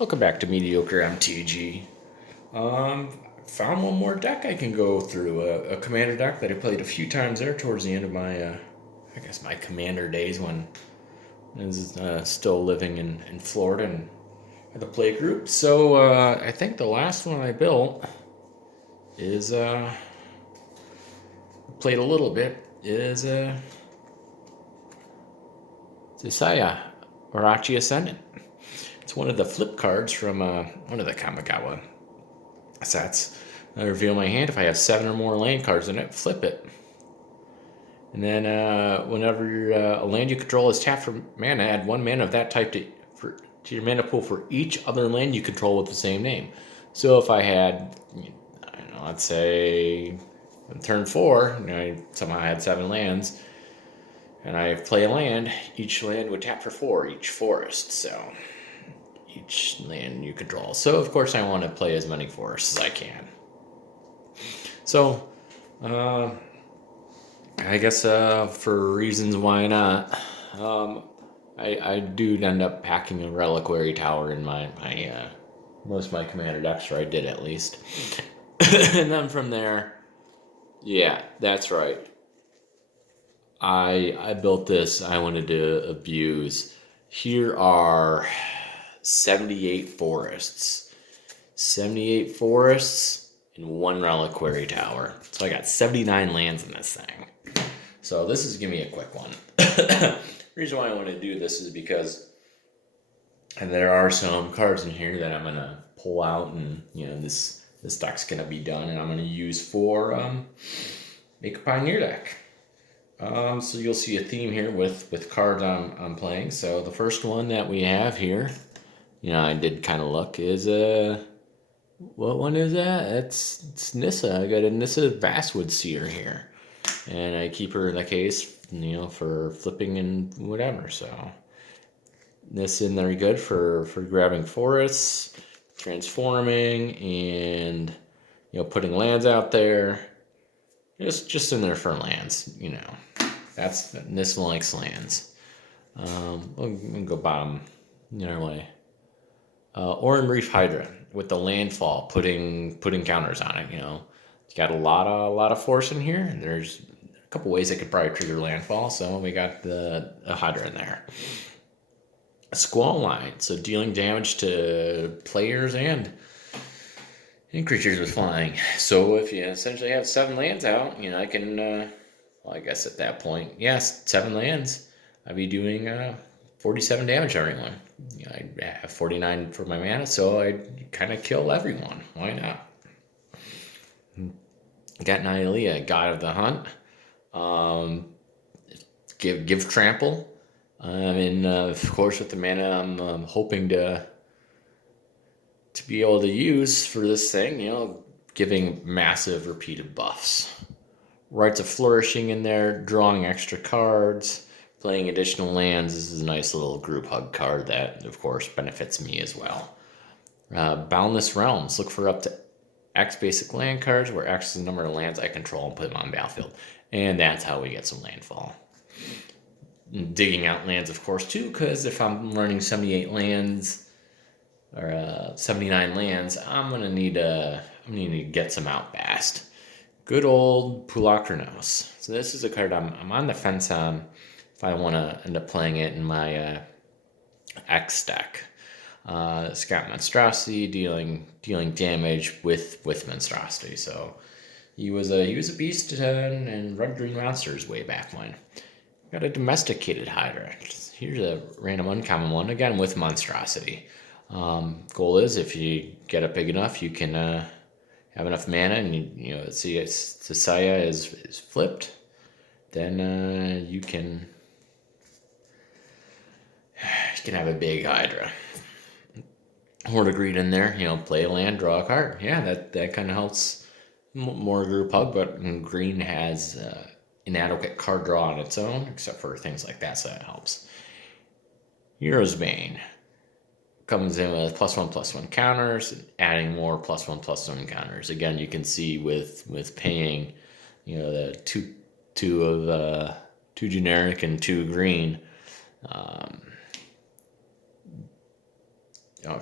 Welcome back to Mediocre MTG. Found one more deck I can go through. A commander deck that I played a few times there towards the end of my, my commander days when I was still living in Florida and had the play group. So I think the last one I built is, played a little bit, is Sasaya Orochi Ascendant. It's one of the flip cards from one of the Kamigawa sets. I reveal my hand. If I have 7 or more land cards in it, flip it. And then whenever a land you control is tapped for mana, add 1 mana of that type to your mana pool for each other land you control with the same name. So if I had, I don't know, let's say on turn 4, I somehow had 7 lands, and I play a land, each land would tap for 4, each forest. So each land you control. So of course I want to play as many forests as I can. So I guess for reasons why not, I do end up packing a reliquary tower in my most of my commander decks, or I did at least. And then from there, yeah, that's right. I built this. I wanted to abuse. Here are 78 forests. 78 forests and 1 reliquary tower. So I got 79 lands in this thing. So this is gonna be a quick one. The reason why I want to do this is because there are some cards in here that I'm gonna pull out, and this deck's gonna be done, and I'm gonna use for make a pioneer deck. So you'll see a theme here with cards I'm playing. So the first one that we have here, I did kind of look, is what one is that? It's Nissa. I got a Nissa Vastwood Seer here, and I keep her in the case, for flipping and whatever. So this in there good for grabbing forests, transforming, and putting lands out there. Just in there for lands, That's Nissa likes lands. We'll go bottom the other way. Oran Reef Hydra with the landfall, putting counters on it. It's got a lot of force in here, and there's a couple ways it could probably trigger landfall. So we got the Hydra in there. Squall Line, so dealing damage to players and creatures with flying. So if you essentially have 7 lands out, I can. Well, I guess at that point, yes, 7 lands. I'd be doing 47 damage to everyone. I have 49 for my mana, so I kind of kill everyone. Why not? Got Nylea, God of the Hunt. Give trample. And of course, with the mana, I'm hoping to be able to use for this thing. Giving massive repeated buffs. Rites of Flourishing in there, drawing extra cards, playing additional lands. This is a nice little group hug card that, of course, benefits me as well. Boundless Realms. Look for up to X basic land cards, where X is the number of lands I control, and put them on battlefield. And that's how we get some landfall. Digging out lands, of course, too, because if I'm running 78 lands, or 79 lands, I'm gonna need to get some out fast. Good old Pulakrinos. So this is a card I'm on the fence on if I want to end up playing it in my X deck. It's got Monstrosity, dealing damage with Monstrosity. So he was a beast in Red Green Monsters way back when. Got a Domesticated Hydra. Here's a random uncommon one, again with Monstrosity. Goal is, if you get it big enough, you can have enough mana, and see Sasaya is flipped, then you can have a big Hydra. Horde of Greed in there, play a land, draw a card. Yeah, that kind of helps more group hug, but green has inadequate card draw on its own, except for things like that, so that helps. Hero's Bane comes in with +1/+1 counters, adding more +1/+1 counters. Again, you can see with paying, the two generic and 2 green,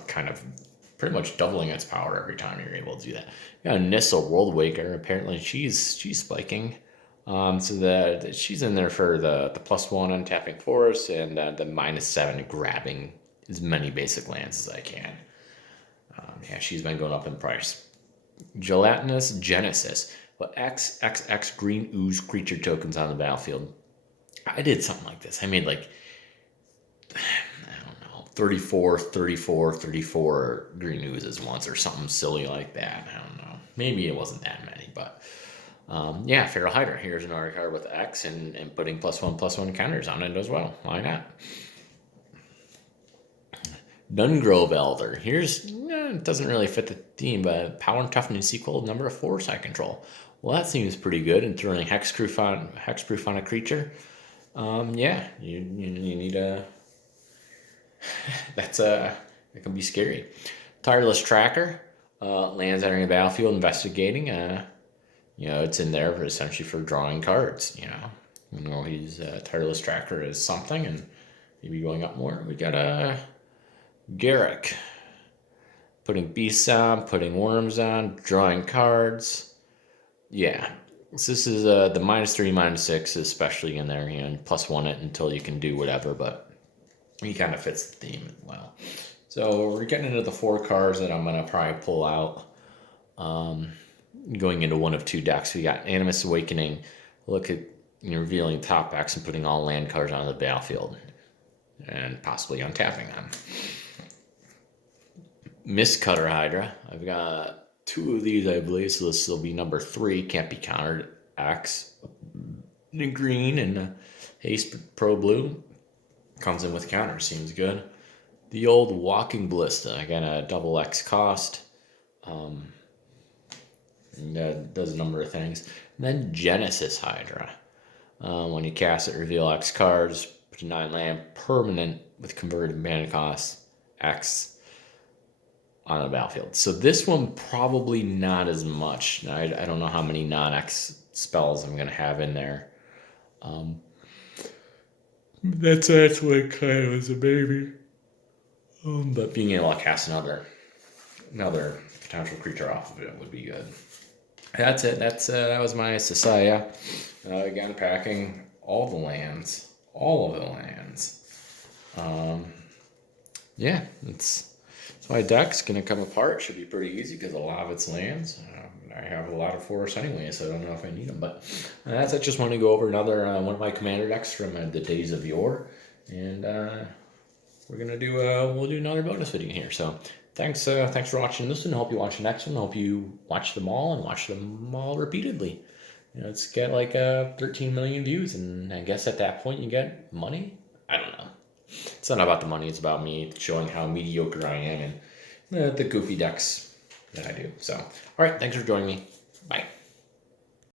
kind of pretty much doubling its power every time you're able to do that. You got Nissa World Waker. Apparently, she's spiking. So that she's in there for the +1 on tapping force and the -7 grabbing as many basic lands as I can. Yeah, she's been going up in price. Gelatinous Genesis. But XXX green ooze creature tokens on the battlefield. I did something like this. I made like, I don't know, 34 green oozes once or something silly like that. I don't know. Maybe it wasn't that many, but yeah, Feral Hydra. Here's another card with X and putting +1/+1 counters on it as well. Why not? Dungrove Elder. It doesn't really fit the theme, but power and toughness equal number of force I control. Well, that seems pretty good. And throwing hexproof on a creature. Yeah, you need a. That can be scary. Tireless Tracker. Lands entering the battlefield, investigating. It's in there essentially for drawing cards. He's Tireless Tracker is something, and maybe going up more. We got Garrick, putting beasts on, putting worms on, drawing cards. Yeah, this is the -3, -6, especially in there. +1 it until you can do whatever, but he kind of fits the theme well. So we're getting into the 4 cards that I'm gonna probably pull out. Going into one of 2 decks, we got Animus Awakening. Look at revealing top decks and putting all land cards onto the battlefield, and possibly untapping them. Mistcutter Hydra. I've got 2 of these, I believe, so this will be number 3. Can't be countered. X in green and Haste Pro Blue. Comes in with counter. Seems good. The old Walking Ballista. I got a double X cost. That does a number of things. And then Genesis Hydra. When you cast it, reveal X cards. Put a 9 land permanent with converted mana cost X on the battlefield. So this one probably not as much. I don't know how many non-X spells I'm going to have in there. That's what kind of is a baby. But being able to cast another potential creature off of it would be good. That's it. That was my Sasaya. Again, packing all of the lands. Yeah, it's my deck's going to come apart. Should be pretty easy because a lot of it's lands. I have a lot of forests anyway, so I don't know if I need them. But that's it. Just want to go over another one of my commander decks from the days of yore. And we're going to we'll do another bonus video here. So thanks for watching this one. Hope you watch the next one. Hope you watch them all and watch them all repeatedly. It's got like 13 million views, and I guess at that point you get money. I don't know. It's not about the money. It's about me showing how mediocre I am and the goofy decks that I do. So, all right. Thanks for joining me. Bye.